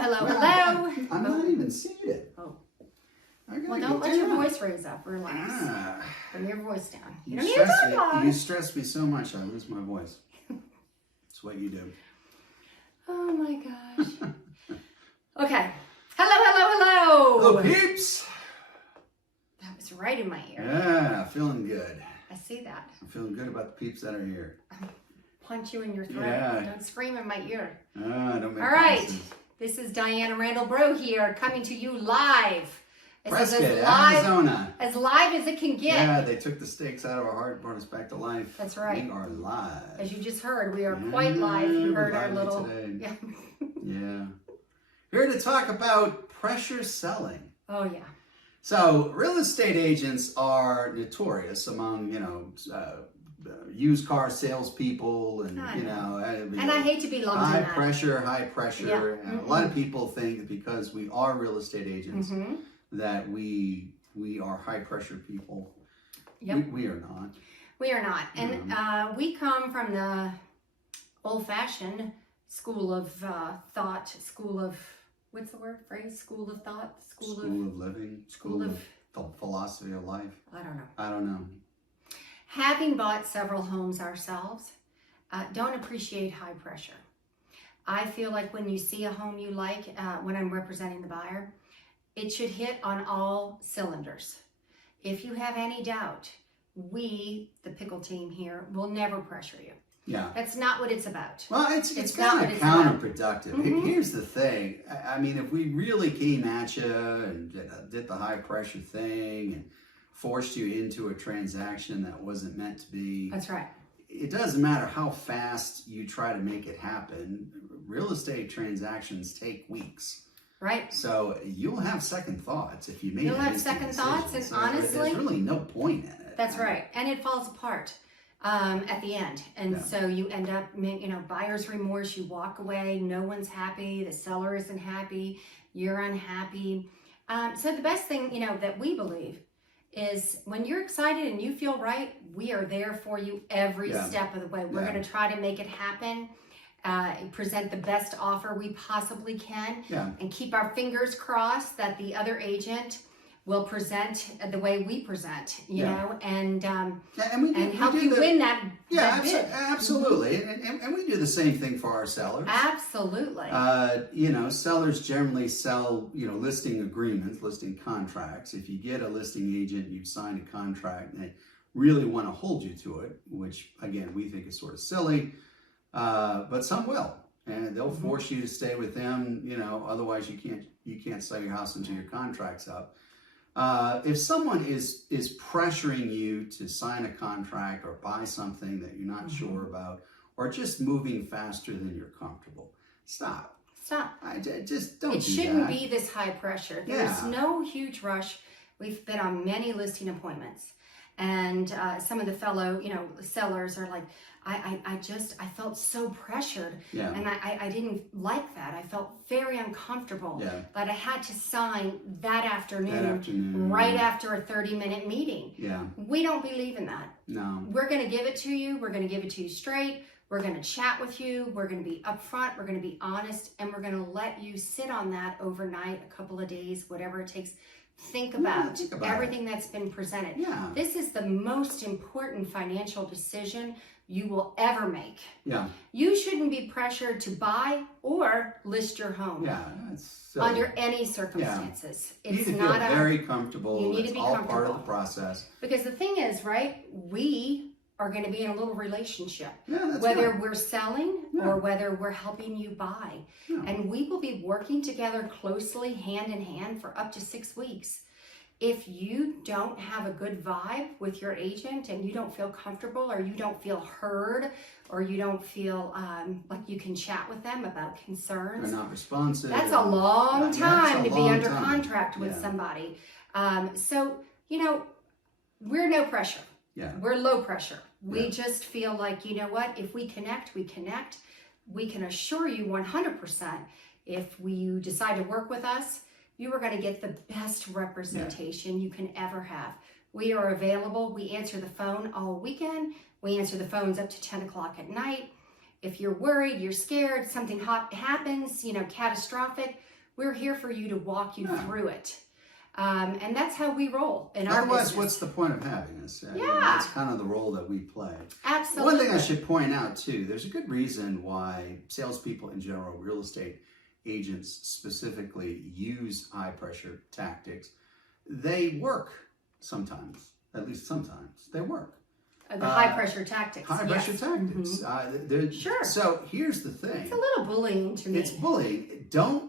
Hello. I'm not even seated. Oh. Well, don't let your voice raise up. Relax. Bring your voice down. You stress me so much, I lose my voice. It's what you do. Oh my gosh. Okay. Hello. Hello, peeps. That was right in my ear. Yeah, feeling good. I see that. I'm feeling good about the peeps that are here. Punch you in your throat. Yeah. Don't scream in my ear. Don't make All right. promises. This is Diane and Randall Bro here, coming to you live. Prescott, Arizona. As live as it can get. Yeah, they took the stakes out of our heart and brought us back to life. That's right. We are live. As you just heard, we are quite live. You heard our little... Today. Yeah. Yeah. Here to talk about pressure selling. Oh, yeah. So, real estate agents are notorious among, used car salespeople and, and I hate to be lumped in that. High pressure. Yeah. And a lot of people think that because we are real estate agents that we are high pressure people. Yep. We are not. We are not. And we come from the old-fashioned school of thought, school of, what's the word, phrase? School of thought? School of living, school of philosophy of life. I don't know. know. Having bought several homes ourselves, don't appreciate high pressure. I feel like when you see a home you like, when I'm representing the buyer, it should hit on all cylinders. If you have any doubt, we, the Pickle Team here, will never pressure you. Yeah. That's not what it's about. Well, it's kind of counterproductive. Here's the thing. I mean, if we really came at you and did the high pressure thing and forced you into a transaction that wasn't meant to be. That's right. It doesn't matter how fast you try to make it happen. Real estate transactions take weeks. Right. So you'll have second thoughts if you made it. You'll have second thoughts, and honestly, there's really no point in it. That's right. And it falls apart at the end. And so you end up, buyer's remorse, you walk away, no one's happy, the seller isn't happy, you're unhappy. So the best thing, that we believe is when you're excited and you feel right, we are there for you every step of the way. We're going to try to make it happen, present the best offer we possibly can, and keep our fingers crossed that the other agent will present the way we present, and help you win that bid. Absolutely. And we do the same thing for our sellers. Absolutely. Sellers generally sell, listing agreements, listing contracts. If you get a listing agent, you've signed a contract, and they really want to hold you to it, which, again, we think is sort of silly, but some will. And they'll force you to stay with them, otherwise you can't sell your house until your contract's up. If someone is pressuring you to sign a contract or buy something that you're not sure about, or just moving faster than you're comfortable, stop. Just don't do that. It shouldn't be this high pressure. There's no huge rush. We've been on many listing appointments, and some of the fellow, sellers are like, I felt so pressured, and I didn't like that. I felt very uncomfortable that I had to sign that afternoon, right after a 30-minute meeting. We don't believe in that. No. We're going to give it to you. We're going to give it to you straight. We're going to chat with you. We're going to be upfront. We're going to be honest, and we're going to let you sit on that overnight, a couple of days, whatever it takes. Think about everything that's been presented. This is the most important financial decision you will ever make. You shouldn't be pressured to buy or list your home. It's under any circumstances. You need to feel very comfortable. You need to be all comfortable. Part of the process. Because the thing is, right, we are going to be in a little relationship. That's whether right. we're selling or whether we're helping you buy. And we will be working together closely, hand in hand, for up to 6 weeks. If you don't have a good vibe with your agent and you don't feel comfortable, or you don't feel heard, or you don't feel like you can chat with them about concerns, they're not responsive. That's a long time to be under contract with somebody. So, we're no pressure. We're low pressure. We just feel like, if we connect, we connect. We can assure you 100% if you decide to work with us, you are going to get the best representation you can ever have. We are available. We answer the phone all weekend. We answer the phones up to 10 o'clock at night. If you're worried, you're scared, something happens, catastrophic, we're here for you to walk you through it. And that's how we roll in our Otherwise, business. what's the point of having us? Yeah. That's kind of the role that we play. Absolutely. One thing I should point out, too, there's a good reason why salespeople in general, real estate agents specifically, use high-pressure tactics. They work sometimes. At least sometimes. They work. The high-pressure tactics. High-pressure tactics. Mm-hmm. Sure. So here's the thing. It's a little bullying to me. It's bullying. Don't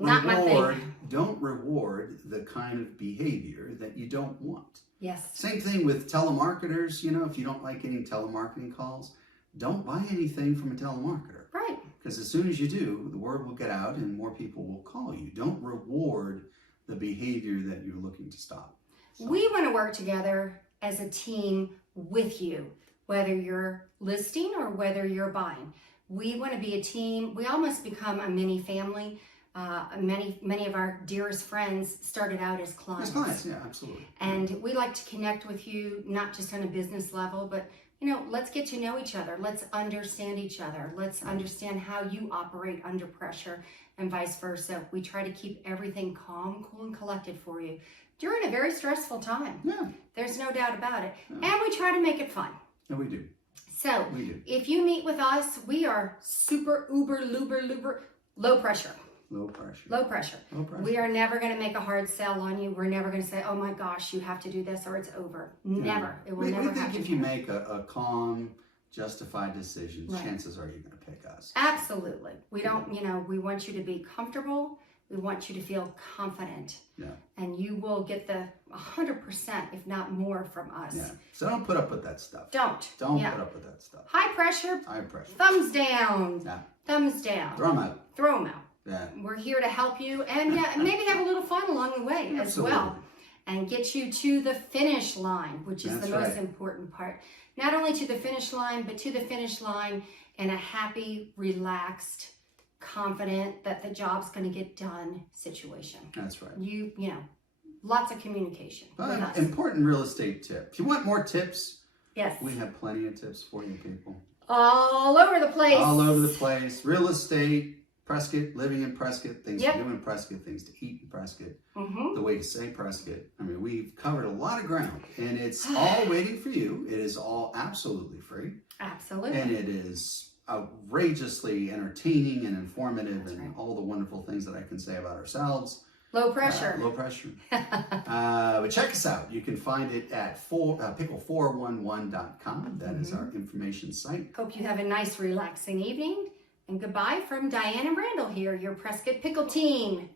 reward the kind of behavior that you don't want. Yes. Same thing with telemarketers. If you don't like getting telemarketing calls, don't buy anything from a telemarketer. Right. Because as soon as you do, the word will get out and more people will call you. Don't reward the behavior that you're looking to stop. So. We want to work together as a team with you, whether you're listing or whether you're buying. We want to be a team. We almost become a mini family. Many of our dearest friends started out as clients. As clients, yeah, absolutely. And we like to connect with you, not just on a business level, but let's get to know each other. Let's understand each other. Let's understand how you operate under pressure and vice versa. We try to keep everything calm, cool, and collected for you during a very stressful time. Yeah. There's no doubt about it. Yeah. And we try to make it fun. And we do. So We do. if you meet with us, we are super, uber, luber, low pressure. Low pressure. Low pressure. Low pressure. We are never going to make a hard sell on you. We're never going to say, oh my gosh, you have to do this or it's over. Never. It will never We think happen. if you make a calm, justified decision, Right. chances are you're going to pick us. Absolutely. We don't, we want you to be comfortable. We want you to feel confident. Yeah. And you will get the 100%, if not more, from us. Yeah. So don't put up with that stuff. Don't. Don't Yeah. put up with that stuff. High pressure, High pressure. thumbs down. Yeah. Thumbs down. Throw them out. Throw them out. Yeah. We're here to help you and maybe have a little fun along the way as well. And get you to the finish line, which is That's the most right. important part. Not only to the finish line, but to the finish line in a happy, relaxed, confident that the job's going to get done situation. That's right. Lots of communication with us. Important real estate tip. If you want more tips, Yes. we have plenty of tips for you people. All over the place. All over the place. Real estate, Prescott, living in Prescott, things Yep. to do in Prescott, things to eat in Prescott, Mm-hmm. the way to say Prescott. I mean, we've covered a lot of ground, and it's all waiting for you. It is all absolutely free, Absolutely. and it is outrageously entertaining and informative, and right. all the wonderful things that I can say about ourselves. Low pressure. Low pressure. But check us out. You can find it at pickle411.com. That is our information site. Hope you have a nice, relaxing evening. And goodbye from Diane and Randall here, your Prescott Pickle Team.